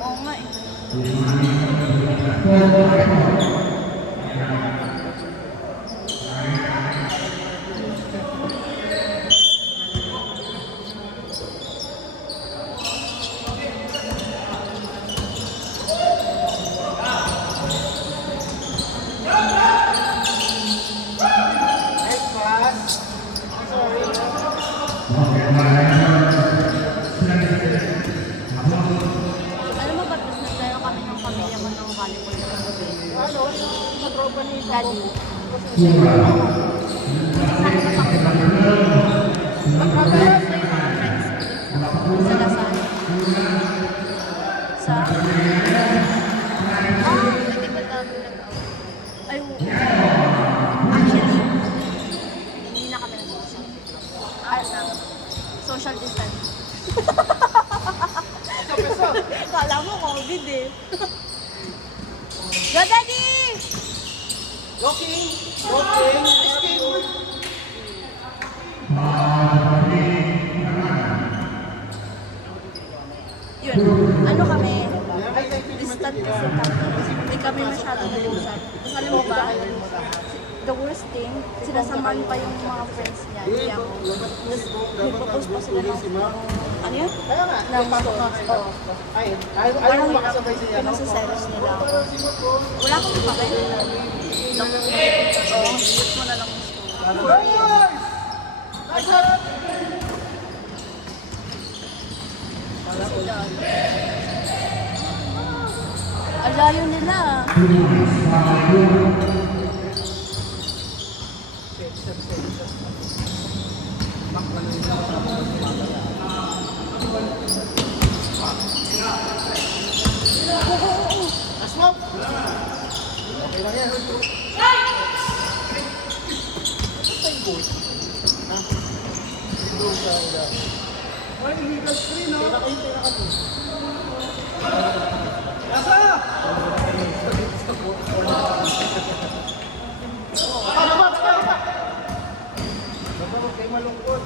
Oo nga eh. Alam mo ba't mas nagtayo kami ng pamilya mo ng volleyball na gabi? Ano? Sa tropa ni Daddy. Magkakalas May mga friends sa Lasal. Sa... Hindi ba dami ay, oo. Actually, hindi na kami nag-uusap. Social distance. Kala mo COVID eh. Go, Daddy! Joking! Joking! Escape! Yun, ano kami, distant kasi kami. Hindi kami masyadong nag-uusap. Tapos alam mo ba, the worst thing, sinasamahan pa yung mga friends niya. Hindi ako. Tapos nagpo-post pa sila ng, ano yun? Kaya nga, Ng stories. Oo. ayaw mo makasabay siya. Pinasiselos nila ako. Wala akong papel. Oo, use mo na lang yung story. Kasi sila, ang layo nila. Asmok! Okay lang yan. Ay, illegal screen, no? Pera kayo, pera kayo. Nasa! Baba! Baba, huwag kayo malungkot.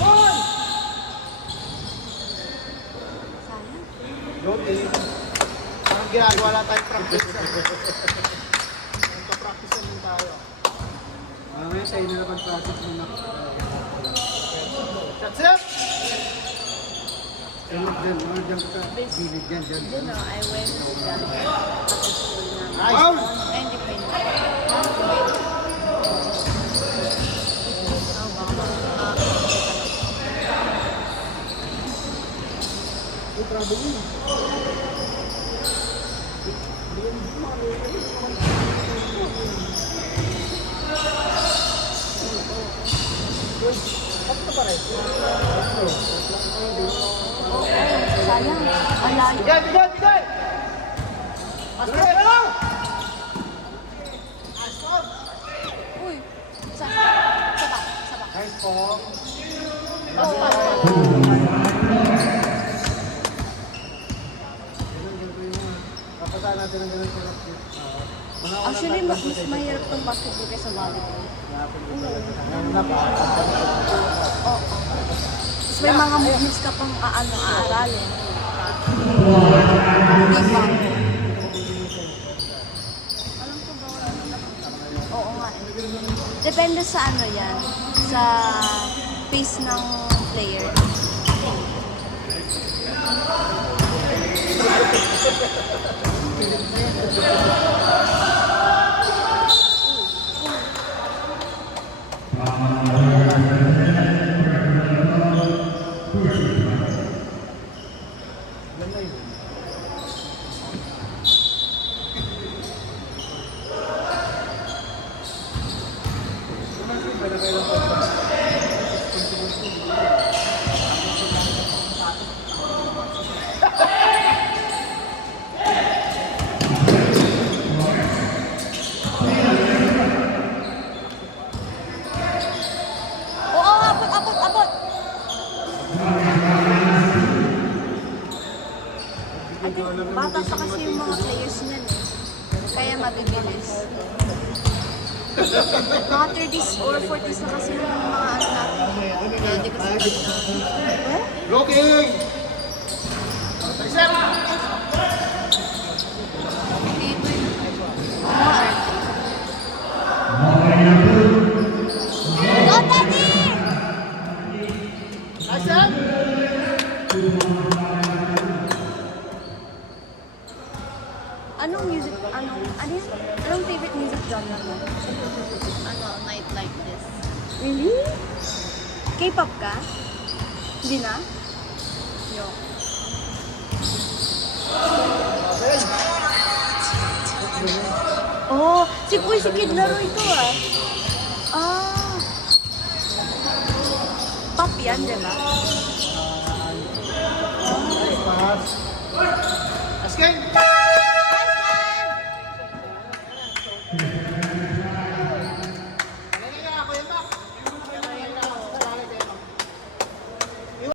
Hoy! Sayang. Yun, eh. Parang ginagawa lang tayong practice. Nagpa-practice naman tayo. Mamaya tayo na mag-practice muna. That's it! Ano dyan ka? Gilid dyan, dyan. You know, I went to the school na. Wow! Hindi pa yun. Sayang. Ang layo. Bigay, bigay, bigay! Bigay, ano? Uy. Saba. Nice po. Oh, Papataan natin ang ganun sa actually, mas mahirap tong basketball kaysa volleyball. Oo. Tapos may mga movements ka pang aaralin. Di ba? Alam ko ba wala naman? Oo nga eh. Depende sa ano yan. Sa pace ng player. Oo, abot. bata pa kasi yung mga players niyan eh. Kaya mabibilis. Mga 30s or 40s na kasi yung mga ano natin. Kaya di kasi eh? Looking! Reset! Dito yung mga arte. Go, Daddy! Reset! Anong music, anong favorite music genre mo? Night like this. Really? K-pop ka? Hindi na? Yo. Oh, si Kid Laroi ito ah. Ah. Top yan, di ba? Pass. Asking! Nice one!